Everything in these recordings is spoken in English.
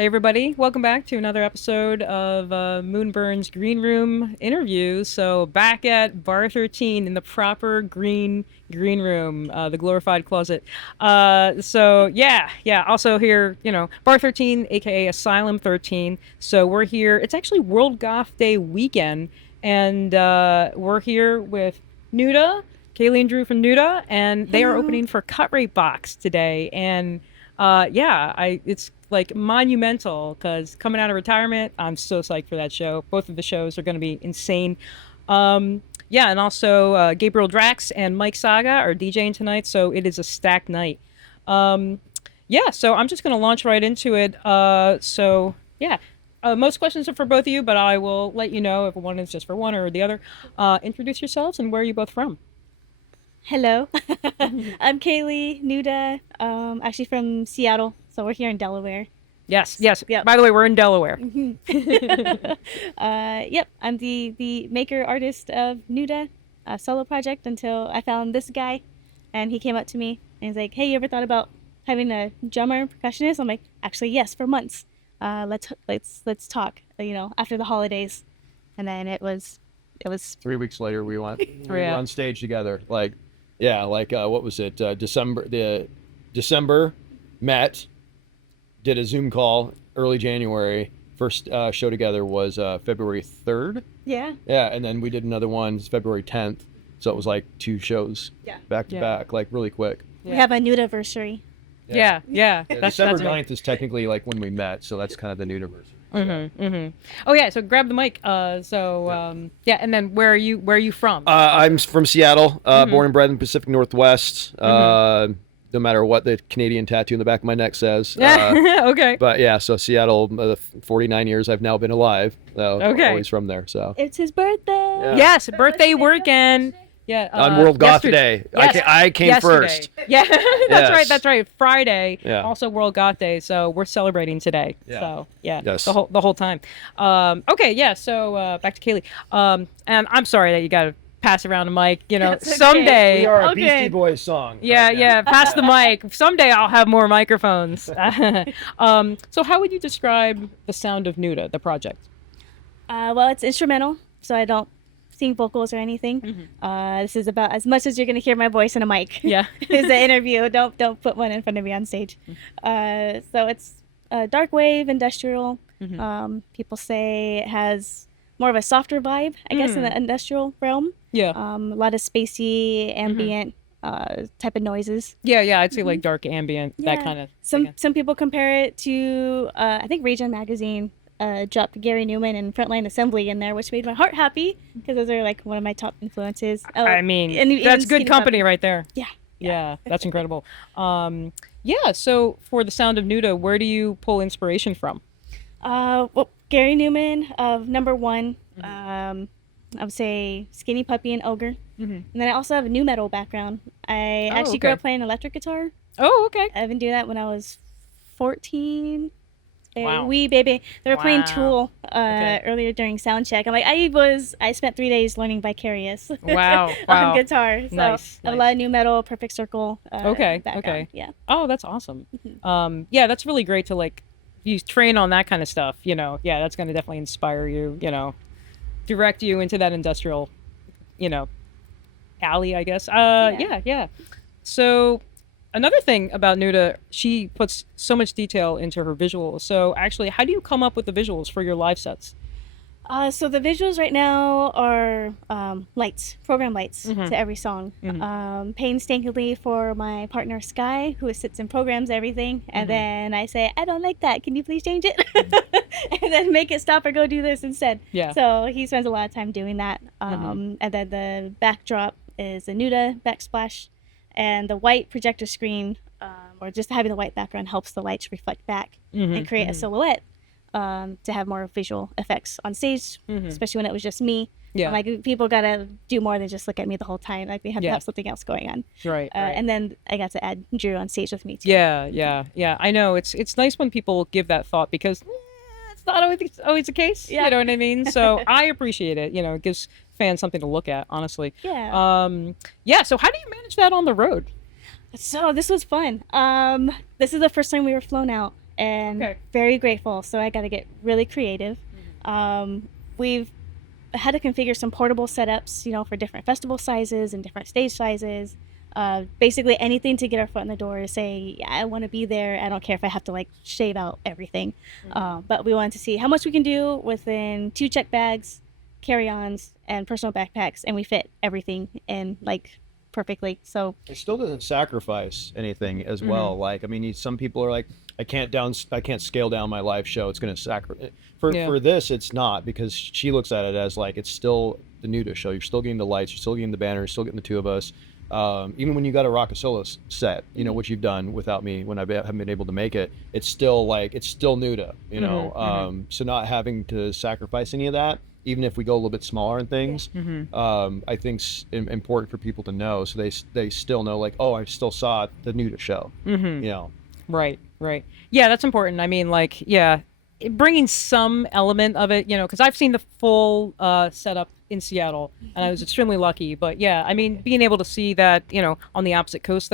Hey everybody, welcome back to another episode of Moonburn's Green Room interview. So back at Bar 13 in the proper green room, the glorified closet. So also here, Bar 13, aka Asylum 13. So we're here. It's actually World Goth Day weekend, and we're here with NUDA, Kaylie and Drew from NUDA, and they are Hello. opening for Cut Rate Box today. And it's like monumental because coming out of retirement, I'm so psyched for that show. Both of the shows are going to be insane. And also Gabriel Drax and Mike Saga are DJing tonight, so it is a stacked night. So I'm just going to launch right into it. Most questions are for both of you, but I will let you know if one is just for one or the other. Introduce yourselves and where are you both from? Hello. I'm Kaylie, NUDA, actually from Seattle, so we're here in Delaware. Yes. Yep. By the way, we're in Delaware. Yep, I'm the maker artist of NUDA, a solo project, until I found this guy, and he came up to me and he's like, "Hey, you ever thought about having a drummer and percussionist?" I'm like, "Actually, yes, for months. Let's talk. After the holidays," and then it was 3 weeks later, we went Yeah. on stage together. What was it? December, met, did a Zoom call early January. First show together was February 3rd. yeah. Yeah, and then we did another one February 10th. So it was like 2 shows back to back, like really quick. We have a NUDA-versary. Yeah. Yeah, That's December right. 9th is technically like when we met, so that's kind of the universe. Oh yeah, so grab the mic. And then where are you from? I'm from Seattle, born and bred in the Pacific Northwest. No matter what the Canadian tattoo in the back of my neck says. Okay. But yeah, so Seattle, 49 years I've now been alive. So Okay. always from there. So It's his birthday. Yeah. Yes, birthday weekend. Yeah. on World Goth Day, Yes, I came yesterday. first. Yeah, that's Yes. right. That's right. Friday. Yeah. Also World Goth Day, so we're celebrating today. Yeah. So yeah, Yes. the whole time. Okay. Yeah. So back to Kaylie. And I'm sorry that you got to pass around the mic. That's okay. Someday. We are a Okay. Beastie Boys song. Yeah, right now. yeah. Pass the mic. Someday I'll have more microphones. So how would you describe the sound of NUDA, the project? Well, it's instrumental, so I don't sing vocals or anything. This is about as much as you're gonna hear my voice in a mic. Yeah. It's an interview. Don't put one in front of me on stage. So it's dark wave, industrial. People say it has more of a softer vibe, I guess, in the industrial realm. Yeah. A lot of spacey, ambient type of noises. Yeah. I'd say like dark ambient, that kind of. Some people compare it to I think Rage Magazine dropped Gary Newman and Frontline Assembly in there, which made my heart happy because those are like one of my top influences. I mean, and even that's Skinny good company Puppy. right there. Yeah. Yeah, that's incredible. So for the sound of NUDA, where do you pull inspiration from? Well, Gary Newman of number one. I would say Skinny Puppy and Ogre. And then I also have a new metal background. I actually grew okay. up playing electric guitar. Oh, okay. I've been doing that when I was 14. Wow. Wee baby. They were playing Wow. Tool Okay. earlier during sound check. I'm like, I spent 3 days learning Vicarious Wow. on guitar. So Nice, I have a lot of new metal, Perfect Circle. Okay, background. okay. Yeah. Oh, that's awesome. Yeah, that's really great to like, you train on that kind of stuff, Yeah, that's going to definitely inspire you, direct you into that industrial, alley, I guess. Yeah. So another thing about NUDA, she puts so much detail into her visuals. So actually, how do you come up with the visuals for your live sets? So the visuals right now are lights, program lights to every song. Painstakingly for my partner Sky, who sits and programs everything, and then I say, I don't like that. Can you please change it? And then make it stop or go do this instead. Yeah. So he spends a lot of time doing that. And then the backdrop is a NUDA backsplash, and the white projector screen, or just having the white background helps the lights reflect back and create a silhouette. To have more visual effects on stage, especially when it was just me. Yeah. Like people gotta do more than just look at me the whole time. Like they have to Yeah. have something else going on. Right. And then I got to add Drew on stage with me too. Yeah. I know it's nice when people give that thought because it's not always the case. Yeah. You know what I mean? So I appreciate it. It gives fans something to look at, honestly. Yeah. So how do you manage that on the road? So this was fun. This is the first time we were flown out, and Okay. very grateful. So I got to get really creative. We've had to configure some portable setups, for different festival sizes and different stage sizes. Basically anything to get our foot in the door to say, yeah, I want to be there. I don't care if I have to shave out everything. But we wanted to see how much we can do within 2 check bags, carry-ons, and personal backpacks, and we fit everything in perfectly. So It still doesn't sacrifice anything as well. Like, I mean, some people are like, I can't scale down my live show. It's going to sacrifice. For this, it's not, because she looks at it as like it's still the NUDA show. You're still getting the lights. You're still getting the banner. You're still getting the two of us. Even when you got a rock a solo set, which you've done without me when I haven't been able to make it, it's still NUDA. So not having to sacrifice any of that, even if we go a little bit smaller in things, I think's important for people to know, so they still know, like, oh, I still saw the NUDA show. Right. Yeah, that's important. I mean, bringing some element of it, because I've seen the full setup in Seattle, and I was extremely lucky. But yeah, I mean, being able to see that, on the opposite coast,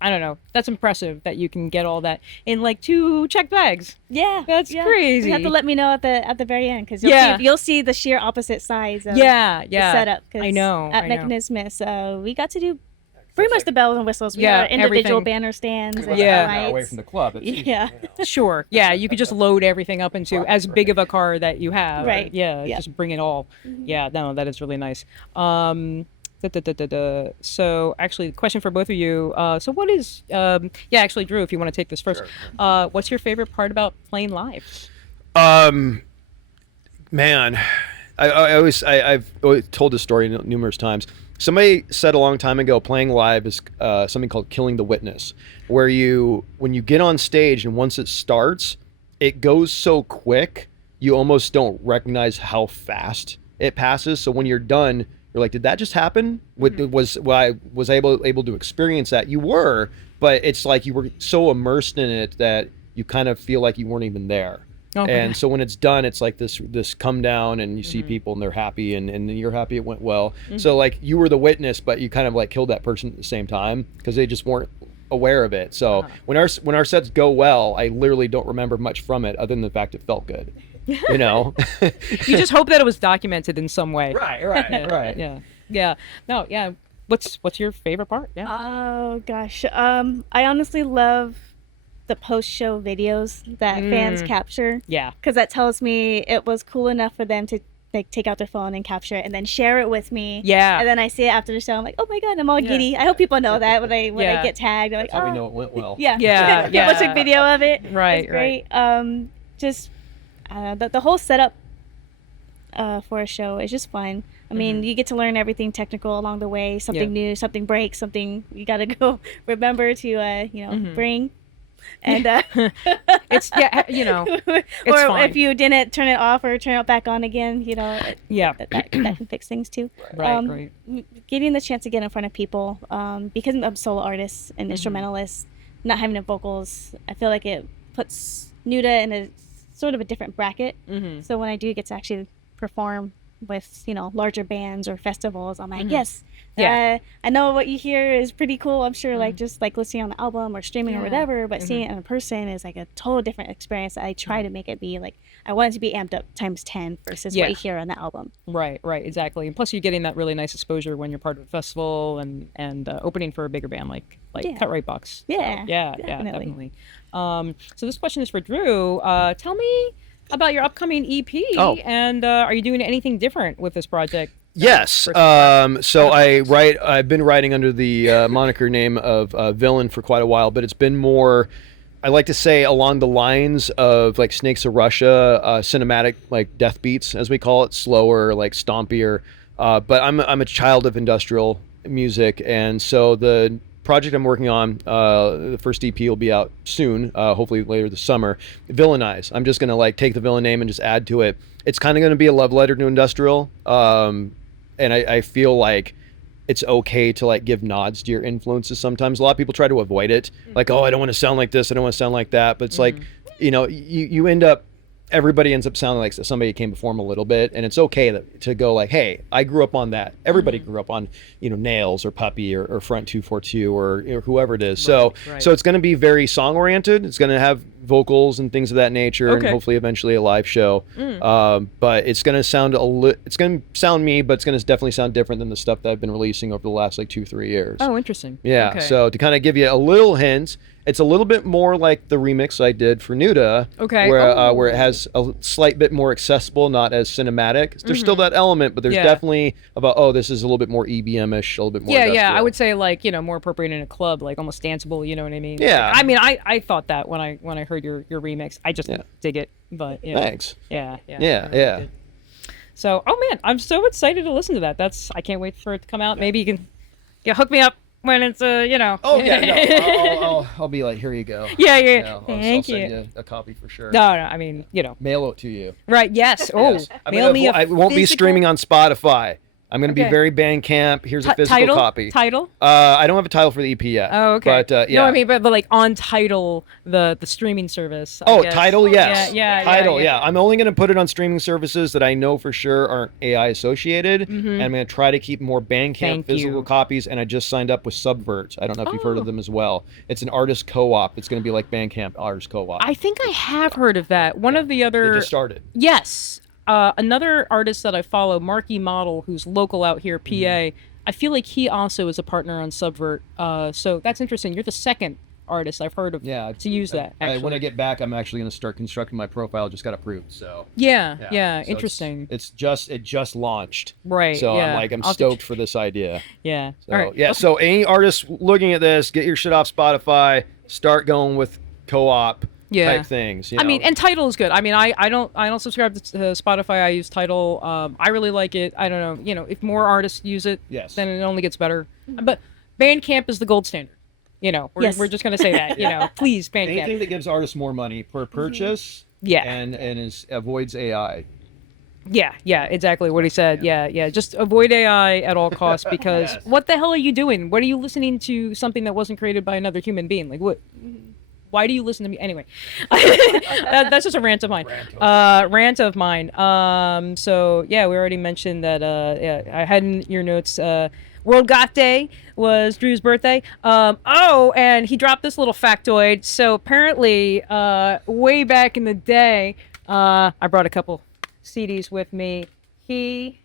I don't know, that's impressive that you can get all that in 2 checked bags. yeah, That's crazy. You have to let me know at the very end, because you'll see the sheer opposite size of the setup. 'Cause I know. Mechanismus, we got to do pretty much the bells and whistles. We Yeah, got individual everything. banner stands and Away lights. from the club. It's easy, Yeah. Sure. Yeah, you could just load everything up into as big of a car that you have. Right. Yeah, Yeah. just bring it all. Yeah, no, that is really nice. So actually, the question for both of you. So what is? Actually, Drew, if you want to take this first. Sure. What's your favorite part about playing live? Man, I've always told this story numerous times. Somebody said a long time ago, playing live is something called killing the witness, where when you get on stage and once it starts, it goes so quick, you almost don't recognize how fast it passes. So when you're done, you're like, did that just happen? Was I able to experience that? You were, but it's like you were so immersed in it that you kind of feel like you weren't even there. Okay. And so when it's done, it's like this come down, and you see people and they're happy, and you're happy it went well. So like you were the witness, but you kind of like killed that person at the same time because they just weren't aware of it. So when our sets go well, I literally don't remember much from it other than the fact it felt good. You just hope that it was documented in some way. Right. Yeah. No. Yeah. What's your favorite part? Yeah. Oh gosh, I honestly love the post-show videos that fans capture. Yeah. Because that tells me it was cool enough for them to take out their phone and capture it and then share it with me. Yeah. And then I see it after the show. I'm like, oh my god, I'm all giddy. I hope people know that when I get tagged. They're like, That's how oh, we know it went well. yeah, Yeah, People took video of it. Right, It's great. Just the whole setup for a show is just fun. I mean, you get to learn everything technical along the way. Something new, something breaks, something you got to go remember to bring. And It's it's or fine. if you didn't turn it off or turn it back on again, that can fix things too. Right. Getting the chance to get in front of people, because I'm a solo artist and instrumentalist, not having the vocals, I feel like it puts NUDA in a sort of a different bracket. So when I do get to actually perform with larger bands or festivals, I'm like, yes. Yeah. I know what you hear is pretty cool. I'm sure just like listening on the album or streaming or whatever, but seeing it in person is like a total different experience. I try to make it be like, I want it to be amped up times 10 versus what you hear on the album. Right, exactly. And plus you're getting that really nice exposure when you're part of a festival and opening for a bigger band like Cut Right Box. Yeah, Yeah, definitely. So this question is for Drew. Tell me about your upcoming EP, and are you doing anything different with this project? Yes. So I've been writing under the moniker name of Villain for quite a while, but it's been more, I like to say, along the lines of like Snakes of Russia, cinematic, like death beats, as we call it, slower, like stompier. But I'm a child of industrial music, and so the project I'm working on, the first EP will be out soon, hopefully later this summer. Villainize. I'm just gonna like take the Villain name and just add to it. It's kind of gonna be a love letter to industrial, and I feel like it's okay to like give nods to your influences sometimes. A lot of people try to avoid it, like, oh, I don't want to sound like this, I don't want to sound like that. But it's like, you end up, everybody ends up sounding like somebody came before them a little bit, and it's okay to go like, hey, I grew up on that. Everybody grew up on, Nails or Puppy or Front 242 or whoever it is. So it's going to be very song oriented. It's going to have vocals and things of that nature, and Okay. hopefully eventually a live show. But it's gonna sound it's gonna sound me, but it's gonna definitely sound different than the stuff that I've been releasing over the last like 2-3 years. Oh, interesting. Yeah. Okay. So to kind of give you a little hint, it's a little bit more like the remix I did for NUDA, Okay. where it has a slight bit more accessible, not as cinematic. There's still that element, but there's Yeah. definitely about this is a little bit more EBM-ish, a little bit more. Yeah, industrial. I would say like, more appropriate in a club, like almost danceable, you know what I mean? Yeah. I mean, I thought that when I heard your remix. I just dig it, but Thanks. Yeah. Yeah. Good. So, oh man, I'm so excited to listen to that. I can't wait for it to come out. Maybe you can hook me up when it's Oh yeah, no, I'll be like, here you go. Yeah. I'll Thank send you. you a copy for sure. No, I mean, Mail it to you. Right, yes. Oh, Yes. mail me a I won't be physical- streaming on Spotify. I'm going to be Okay. very Bandcamp. Here's a physical copy. Title? I don't have a title for the EP yet. Oh, okay. But yeah. No, I mean, but like on Title, the streaming service. I Oh, guess. Title, yes. Yeah. Title, yeah. I'm only going to put it on streaming services that I know for sure aren't AI associated, and I'm going to try to keep more Bandcamp Thank physical you. copies. And I just signed up with Subvert. I don't know if you've heard of them as well. It's an artist co-op. It's going to be like Bandcamp artist co-op. I think I have heard of that. One of the They other. just started. Yes. Another artist that I follow, Marky Model, who's local out here, PA. I feel like he also is a partner on Subvert. So that's interesting. You're the second artist I've heard of to use that. Actually. When I get back, I'm actually going to start constructing my profile. Just got approved, so. Yeah, So interesting. it just launched. Right. So yeah. I'm I'll have to stoked for this idea. Yeah. So, All right. yeah. So any artists looking at this, get your shit off Spotify. Start going with co-op type things. I mean, and Tidal is good. I mean, I don't subscribe to Spotify. I use Tidal. I really like it. I don't know. If more artists use it, Yes. then it only gets better. But Bandcamp is the gold standard. We're just gonna say that. Please, Bandcamp. anything that gives artists more money per purchase. Yeah. And avoids AI. Yeah, exactly what he said. Yeah. Just avoid AI at all costs because what the hell are you doing? What are you listening to something that wasn't created by another human being? Like what? Why do you listen to me anyway? That's just a rant of mine. Rant of mine. So yeah, we already mentioned that. I had in your notes. World Goth Day was Drew's birthday. And he dropped this little factoid. So apparently, way back in the day, I brought a couple CDs with me. He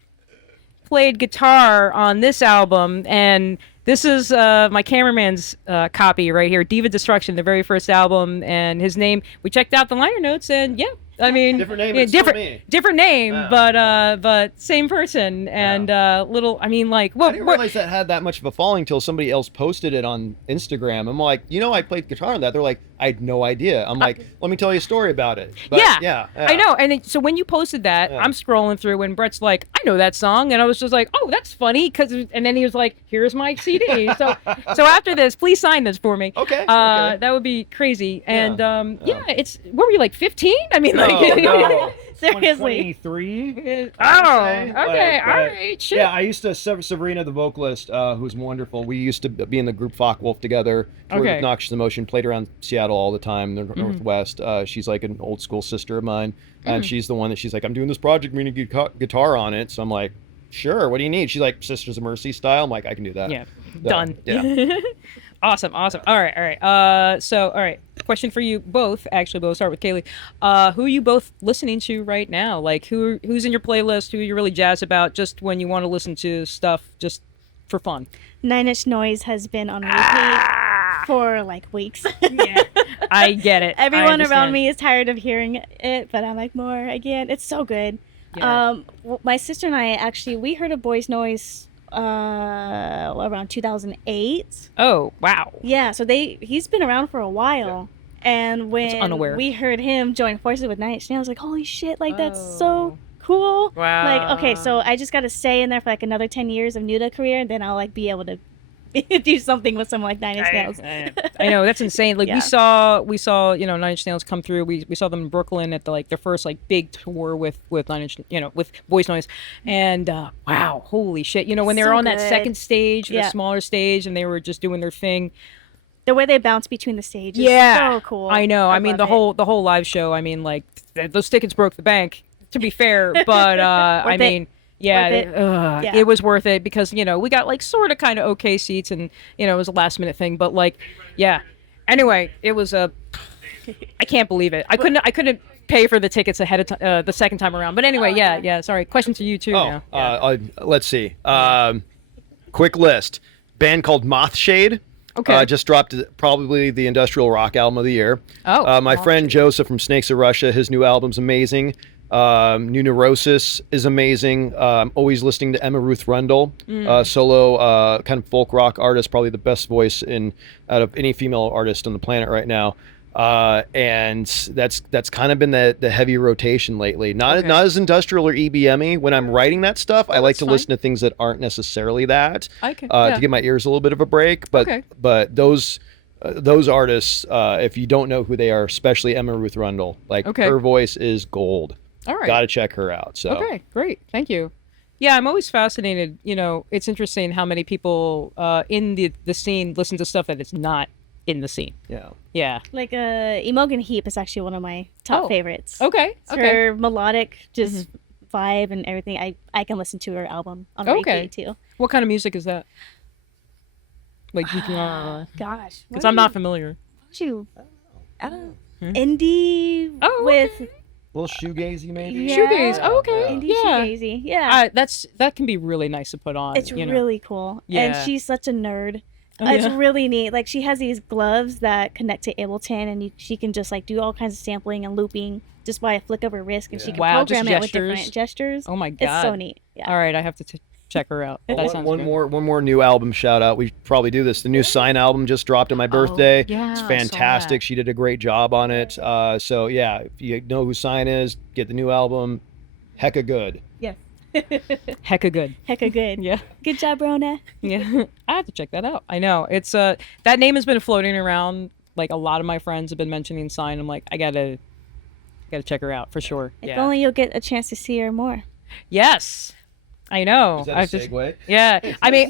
played guitar on this album, and this is my cameraman's copy right here, Diva Destruction, the very first album, and his name. We checked out the liner notes, and I mean, Different name, but still me. different name, Yeah. but same person, and little. I mean, like, I what? didn't realize that had that much of a following until somebody else posted it on Instagram. I'm like, I played guitar on that. They're like, I had no idea. I'm like, let me tell you a story about it. But, yeah. I know. And so when you posted that, I'm scrolling through, and Brett's like, I know that song, and I was just like, oh, that's funny, and then he was like, here's my CD. so after this, please sign this for me. Okay. That would be crazy. And it's what were you like 15? I mean, No. Seriously. 23. Oh, okay, all right, shit. Yeah, I used to Sabrina, the vocalist, who's wonderful. We used to be in the group Focke-Wulf together. Toured Okay. with Noxious Emotion, played around Seattle all the time, the Northwest. She's like an old school sister of mine, and she's the one that she's like, I'm doing this project, we need guitar on it. So I'm like, sure. What do you need? She's like Sisters of Mercy style. I'm like, I can do that. Yeah, So, done. Yeah. Awesome. All right. So, all right. Question for you both. Actually, we'll start with Kaylie. Who are you both listening to right now? Like, who's in your playlist? Who you really jazzed about? Just when you want to listen to stuff, just for fun. 9 Inch Noise has been on repeat for like weeks. Yeah, I get it. Everyone around me is tired of hearing it, but I'm like, more again. It's so good. Yeah. My sister and I actually we heard of Boys Noise around 2008. Oh, wow. Yeah, so he's been around for a while. And when unaware. we heard him join forces with 9 Inch Nails, I was like, holy shit, like that's so cool. Wow. Like, okay, so I just got to stay in there for like another 10 years of NUDA career, and then I'll like be able to do something with someone like 9 Inch Nails. I know, that's insane. Like Yeah. we saw 9 Inch Nails come through. We saw them in Brooklyn at their first like big tour with 9 Inch, with Boys Noise, and wow, holy shit! When they were So on that good. second stage, the Yeah. smaller stage, and they were just doing their thing. The way they bounce between the stages, Yeah, so cool. I know. I mean, love the whole live show. I mean, like those tickets broke the bank. To be fair, but I Worth it. mean. Yeah, Worth it. yeah, it was worth it because we got like sort of kind of okay seats, and it was a last minute thing, but like, yeah. Anyway, it was a I can't believe it. I couldn't pay for the tickets ahead of the second time around. But anyway, yeah. Sorry. Question to you too. Oh, now. Yeah. let's see. Quick list. Band called Mothshade. Okay. Just dropped probably the industrial rock album of the year. Oh, my friend Joseph from Snakes of Russia, his new album's amazing. New Neurosis is amazing. Always listening to Emma Ruth Rundle, solo kind of folk rock artist, probably the best voice out of any female artist on the planet right now. And that's kind of been the heavy rotation lately. Not as industrial or EBM-y. When I'm writing that stuff, I like to listen to things that aren't necessarily that to give my ears a little bit of a break. But those artists, if you don't know who they are, especially Emma Ruth Rundle, her voice is gold. All right. Got to check her out. So. Okay, great. Thank you. Yeah, I'm always fascinated. It's interesting how many people in the scene listen to stuff that is not in the scene. Yeah. Yeah. Like Imogen Heap is actually one of my top favorites. Okay. It's her melodic vibe and everything. I can listen to her album on repeat too. What kind of music is that? Like gosh. Because I'm not familiar. I don't know. Indie with A little shoegazy, maybe. Yeah. Shoegaze. Oh, okay. Indie shoegazy. Yeah. That can be really nice to put on. It's really cool. Yeah. And she's such a nerd. It's really neat. Like, she has these gloves that connect to Ableton, and she can just do all kinds of sampling and looping just by a flick of her wrist, and she can program it with different gestures. Oh my god, it's so neat. Yeah. All right, I have to check her out. That sounds one good. more new album shout out. We probably do this. The new Sign album just dropped on my birthday. Yeah, it's fantastic. She did a great job on it. So yeah, if you know who Sign is, get the new album. Hecka good. Yes. Hecka good. Hecka good. Yeah. Good job, Rona. Yeah, I have to check that out. I know it's that name has been floating around. Like, a lot of my friends have been mentioning Sign. I'm like, I gotta check her out for sure. If only you'll get a chance to see her more. Yes, I know. Is that a segue? Yeah, I mean,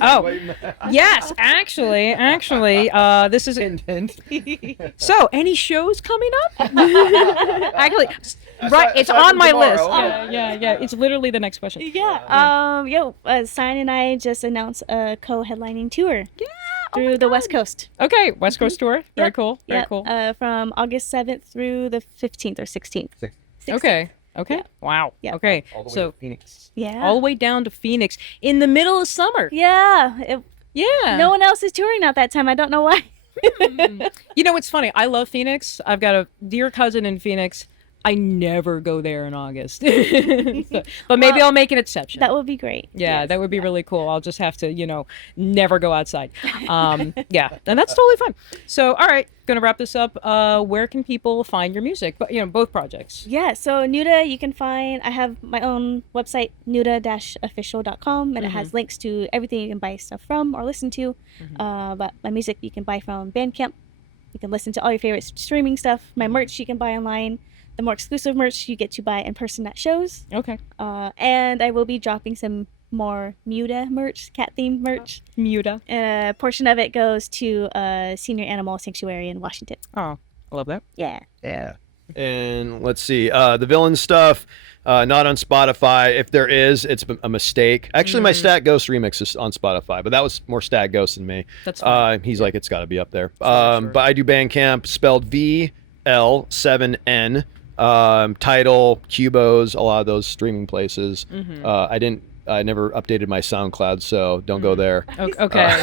yes, actually, this is Intent. So, any shows coming up? Actually, right, it's on my list. Yeah. It's literally the next question. Yeah. Sign and I just announced a co-headlining tour. Yeah. Through the West Coast. Okay, West Coast tour. Very cool. Very cool. From August 7th through the 15th or 16th. 16th. Okay. Yeah. Wow. Yeah. Okay. All the way so to Phoenix. Yeah. all the way down to Phoenix in the middle of summer. Yeah. Yeah. No one else is touring at that time. I don't know why. You know, it's funny. I love Phoenix. I've got a dear cousin in Phoenix. I never go there in August. But maybe I'll make an exception. That would be great. Yeah, Yes. that would be really cool. I'll just have to, never go outside. Yeah, and that's totally fine. So, all right, gonna wrap this up. Where can people find your music? But both projects. Yeah, so NUDA, you can find, I have my own website, nuda-official.com, and it has links to everything you can buy stuff from or listen to. But my music you can buy from Bandcamp. You can listen to all your favorite streaming stuff. My merch you can buy online. The more exclusive merch you get to buy in person at shows. Okay. And I will be dropping some more MUDA merch, cat-themed merch. MUDA. A portion of it goes to Senior Animal Sanctuary in Washington. Oh, I love that. Yeah. Yeah. And let's see, the villain stuff, not on Spotify. If there is, it's a mistake. Actually, my Stat Ghost remix is on Spotify, but that was more Stat Ghost than me. That's fine. He's like, it's got to be up there. Sure. But I do Bandcamp, spelled VL7N. Tidal, Cubos, a lot of those streaming places. I never updated my SoundCloud, so don't go there. Okay.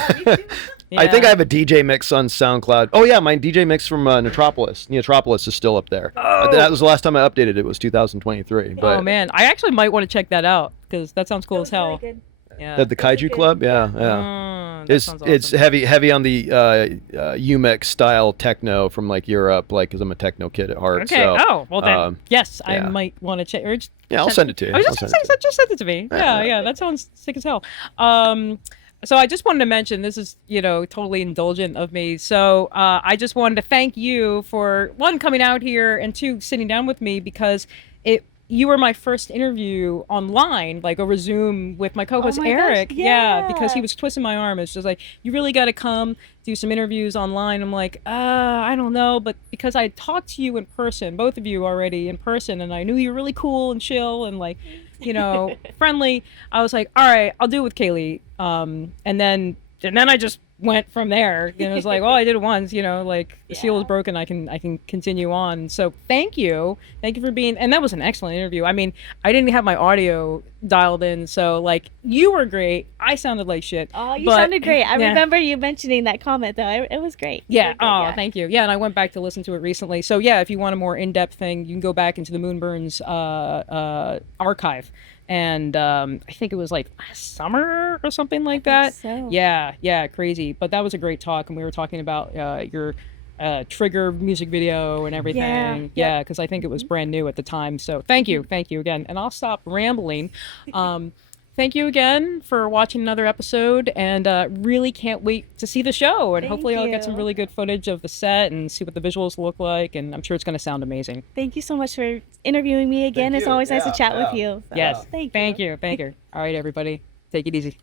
I think I have a DJ mix on SoundCloud. Oh yeah, my DJ mix from Netropolis. Netropolis is still up there. That was the last time I updated it. It was 2023. But Oh man, I actually might want to check that out because that sounds cool as hell. Very good. Yeah. the Kaiju Club, yeah. That It's sounds it's awesome. heavy on the UMEX style techno from like Europe, because I'm a techno kid at heart. Okay. So, Well then, yes, I yeah. might want to check. yeah, I'll send it to you. I was I'll just send gonna it say, to you. just send it to me. Yeah, that sounds sick as hell. So I just wanted to mention, this is, totally indulgent of me. So I just wanted to thank you for, one, coming out here, and two, sitting down with me, because you were my first interview online, like over Zoom with my co-host Oh my Eric. gosh, Yeah, because he yeah. was twisting my arm. It's just like, you really got to come do some interviews online. I'm like, I don't know. But because I had talked to you in person, both of you already in person, and I knew you were really cool and chill and like, friendly, I was like, all right, I'll do it with Kaylie. And then I just went from there. You know, it was like, well, I did it once, you know, like the seal is broken. I can continue on. So thank you for being. And that was an excellent interview. I mean, I didn't have my audio dialed in, so like you were great. I sounded like shit. Oh, you but, sounded great. I yeah. remember you mentioning that comment though. It was great. Yeah. It was great, Oh, yeah. thank you. Yeah, and I went back to listen to it recently. So yeah, if you want a more in-depth thing, you can go back into the Moonburns archive. And I think it was like last summer or something like that. so. Yeah, crazy. But that was a great talk, and we were talking about your Trigger music video and everything. Yeah, because I think it was brand new at the time. So thank you again. And I'll stop rambling. Thank you again for watching another episode, and really can't wait to see the show. And hopefully I'll get some really good footage of the set and see what the visuals look like, and I'm sure it's going to sound amazing. Thank you so much for interviewing me again. It's always nice to chat with you. So, Yes. Thank you. Thank you. All right, everybody. Take it easy.